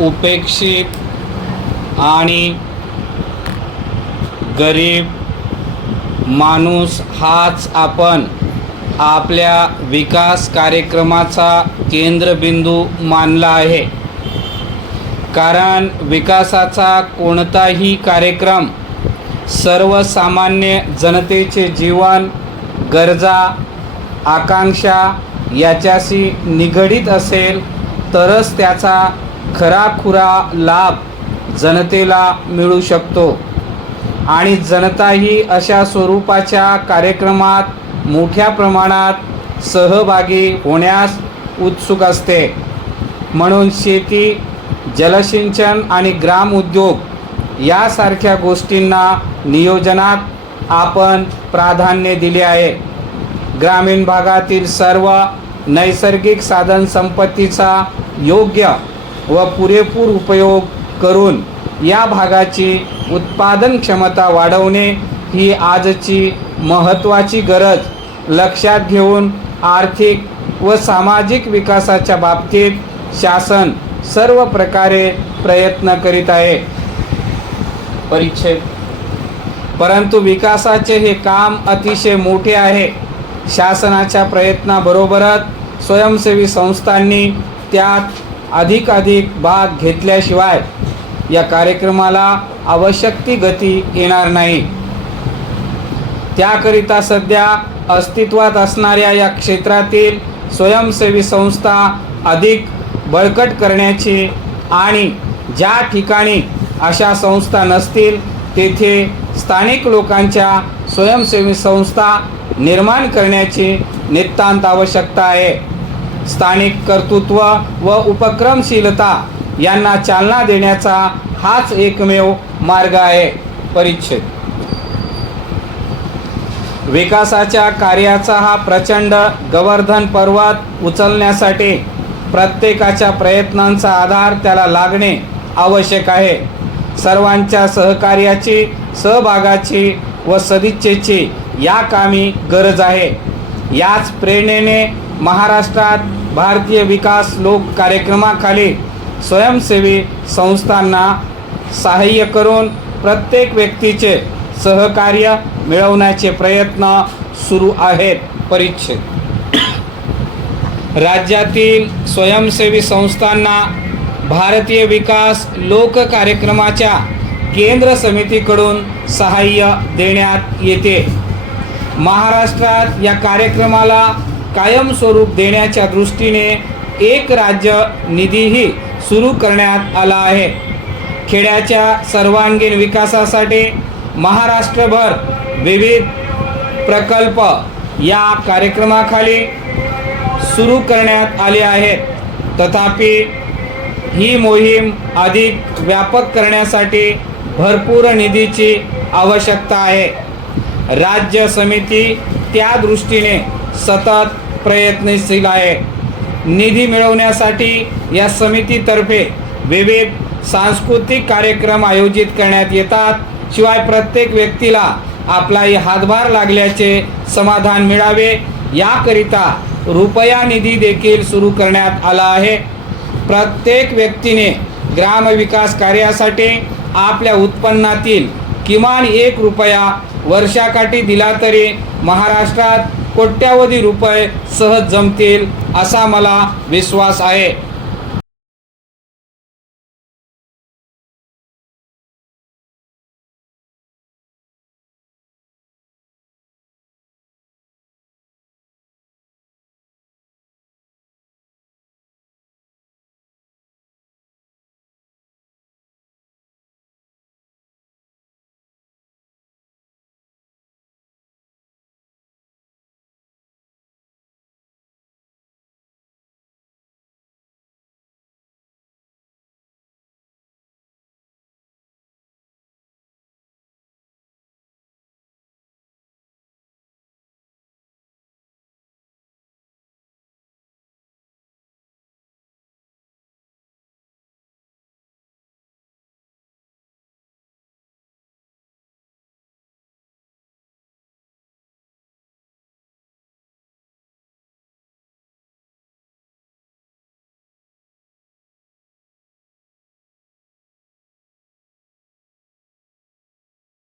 उपेक्षित आणि गरीब माणूस हाच आपण आपल्या विकास कार्यक्रमाचा केंद्रबिंदू मानला आहे. कारण विकासाचा कोणताही कार्यक्रम सर्वसामान्य जनतेचे जीवन, गरजा, आकांक्षा याच्याशी निगडीत असेल तरच त्याचा खराखुरा लाभ जनतेला मिळू शकतो. आणि जनताही अशा स्वरूपाच्या कार्यक्रमात मोठ्या प्रमाणात सहभागी होण्यास उत्सुक असते. म्हणून शेती, जलसिंचन आणि ग्राम उद्योग यासारख्या गोष्टींना नियोजनात आपण प्राधान्य दिले आहे. ग्रामीण भागातील सर्व नैसर्गिक साधनसंपत्तीचा योग्य व पुरेपूर उपयोग करून या भागाची उत्पादन क्षमता वाढवणे ही आजची महत्त्वाची गरज लक्षात घेऊन आर्थिक व सामाजिक विकासाच्या बाबतीत शासन सर्व प्रकारे प्रयत्न करीत आहे. परिच्छेद. परंतु विकासाचे हे काम अतिशय मोठे आहे. शासनाच्या प्रयत्नाबरोबरच स्वयंसेवी संस्थांनी त्यात अधिकाधिक भाग घेतल्याशिवाय या कार्यक्रमाला आवश्यक ती गती येणार नाही. त्याकरिता सध्या अस्तित्वात असणाऱ्या या क्षेत्रातील स्वयंसेवी संस्था अधिक बळकट करण्याची आणि ज्या ठिकाणी अशा संस्था नसतील तेथे स्थानिक लोकांच्या स्वयंसेवी संस्था निर्माण करण्याची नितांत आवश्यकता आहे. स्थानिक कर्तृत्व व उपक्रमशीलता यांना चालना देण्याचा हाच एकमेव मार्ग आहे. परिच्छेद. विकासाच्या कार्याचा हा प्रचंड गोवर्धन पर्वत उचलण्यासाठी प्रत्येकाच्या प्रयत्नांचा आधार त्याला लागणे आवश्यक आहे. सर्वांच्या सहकार्याची, सहभागाची व सदिच्छेची या कामी गरज आहे. याच प्रेरणेने महाराष्ट्रात भारतीय विकास लोक कार्यक्रमाखाली स्वयंसेवी संस्थांना सहाय्य करून प्रत्येक व्यक्तीचे सहकार्य मिळवण्याचे प्रयत्न सुरू आहेत. परिच्छेद. राज्यातील स्वयंसेवी संस्थांना भारतीय विकास लोक कार्यक्रमाच्या केंद्र समितीकडून सहाय्य देण्यात येते. महाराष्ट्रात या कार्यक्रमाला कायमस्वरूप देण्याच्या दृष्टीने एक राज्य निधीही सुरू करण्यात आला आहे. खेड्याच्या सर्वांगीण विकासासाठी महाराष्ट्रभर विविध प्रकल्प या कार्यक्रमाखाली सुरू करण्यात आले आहेत. तथापि ही मोहीम अधिक व्यापक करण्यासाठी भरपूर निधीची आवश्यकता आहे. राज्य समिती त्या दृष्टीने सतत प्रयत्नशील आहे. निधी मिळवण्यासाठी या समितीतर्फे विविध सांस्कृतिक कार्यक्रम आयोजित करण्यात येतात. शिवाय प्रत्येक व्यक्तीला आपलाही हातभार लागल्याचे समाधान मिळावे याकरिता रुपया निधी देखील सुरू करण्यात आला आहे. प्रत्येक व्यक्तीने ग्रामविकास कार्यासाठी आपल्या उत्पन्नातील किमान 1 रुपया वर्षाकाठी दिला तरी महाराष्ट्रात कोट्यावधी रुपये सहज जमतील असा मला विश्वास आहे.